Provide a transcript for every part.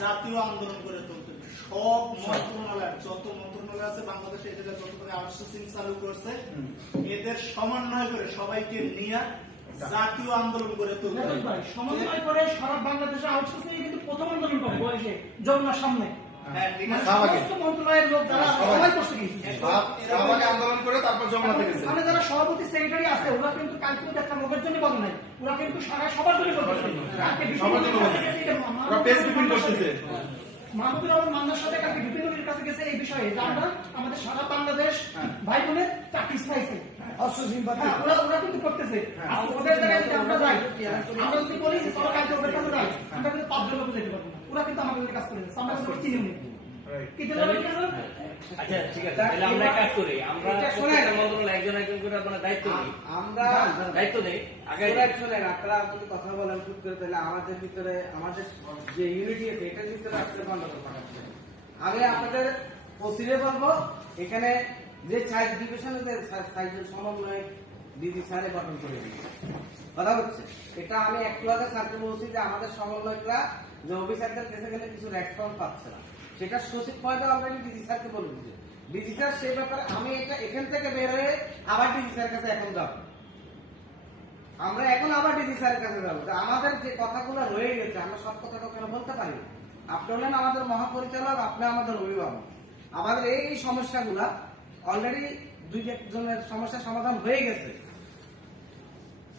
জাতীয় আন্দোলন করে তুলতে হবে। সব মন্ত্রণালয়, যত মন্ত্রণালয় আছে বাংলাদেশে, এদের যত করে আউটসোর্সিং চালু করছে, এদের সমন্বয় করে সবাইকে নিয়ে জাতীয় আন্দোলন করে তুলতে হবে। সমন্বয় করে সারা বাংলাদেশে আউটসোর্সিং কিন্তু প্রথম আন্দোলন করে বয়সে যমুনার সামনে। যারা সভাপতি সেক্রেটারি আছে ওরা কিন্তু কালকে একটা লোকের জন্য বলে নাই, ওরা কিন্তু সারা সবার জন্য বলতেছে। মাহমুদুর রহমান মান্নার সাথে কালকে বিপিনের কাছে গেছে এই বিষয়ে, আমরা আমাদের সারা বাংলাদেশ ভাই বোনের চাকরি পাইছে, ওরা কিন্তু করতেছে। ওদের জায়গায় যদি আমরা যাই, আমরা যদি বলি যে চলো কালকে ওদের কাছে যাই, আমরা কিন্তু 5 জন লোক যেতে পারবো না, ওরা কিন্তু আমাদের কাজ করে যাচ্ছে, আমরা কিন্তু চিনি নেই। আচ্ছা ঠিক আছে, তাহলে আমরা কাজ করি, আমরা প্রত্যেকটা মন্ত্রণালয় একজন একজন করে আপনারা দায়িত্ব নিই, আমরা দায়িত্ব নেই। আগে শুনেন, আপনারা যদি কথা বলেন খুব করে, তাহলে আমাদের ভিতরে আমাদের যে ইউনিটি আছে এটার ভিতরে আসলে গন্ডগোল পাঠাচ্ছে। আমি আপনাদের ওসিরে বলবো, এখানে যে সাইড ডিভিশনে যে সাইডের সমন্বয় দিদি স্যারে গঠন করে দিই কথা হচ্ছে, এটা আমি একটু আগে স্যারকে বলছি যে আমাদের সমন্বয়করা যে অফিসারদের কাছে গেলে কিছু রেসপন্স পাচ্ছে না, সেটা সচিব পয়দা অলরেডি ডিজি স্যারকে বলে দিচ্ছে। ডিজি স্যার সেই ব্যাপারে আমি এটা এখান থেকে বের হয়ে আবার ডিজি স্যারের কাছে এখন যাব, আমরা এখন আবার ডিজি স্যারের কাছে যাবো। আমাদের যে কথাগুলো রয়ে গেছে আমরা সব কথা কেন বলতে পারি? আপনি হলেন আমাদের মহাপরিচালক, আপনি আমাদের অভিভাবক। আমাদের এই সমস্যাগুলা অলরেডি 2 জনের সমস্যার সমাধান হয়ে গেছে,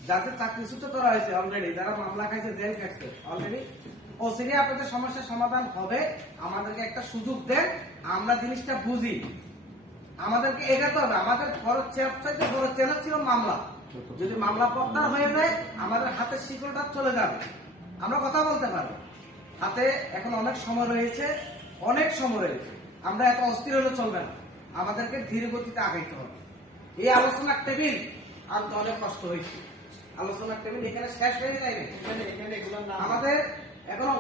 যাদের চাকরিচ্যুত করা হয়েছে অলরেডি, যারা মামলা খাইছে, জেল খাইছে অলরেডি, ওসিডি আপনাদের সমস্যার সমাধান হবে। আমাদেরকে একটা সুযোগ দেন, আমরা জিনিসটা বুঝি, আমাদেরকে এগাতে হবে। আমাদের বড় চ্যালেঞ্জ ছিল মামলা, যদি মামলা প্রত্যাহার হয়ে যায় আমাদের হাতের শিকড়টা চলে যাবে, আমরা কথা বলতে পারবো। হাতে এখন অনেক সময় রয়েছে, অনেক সময় রয়েছে, আমরা এত অস্থির হলে চলবে না, আমাদেরকে ধীর গতিতে আগাইতে হবে। এই আলোচনার টেবিল আনতে অনেক কষ্ট হয়েছে, আলোচনার টেবিল এখানে শেষ হয়ে যায়নি, আমাদের এখন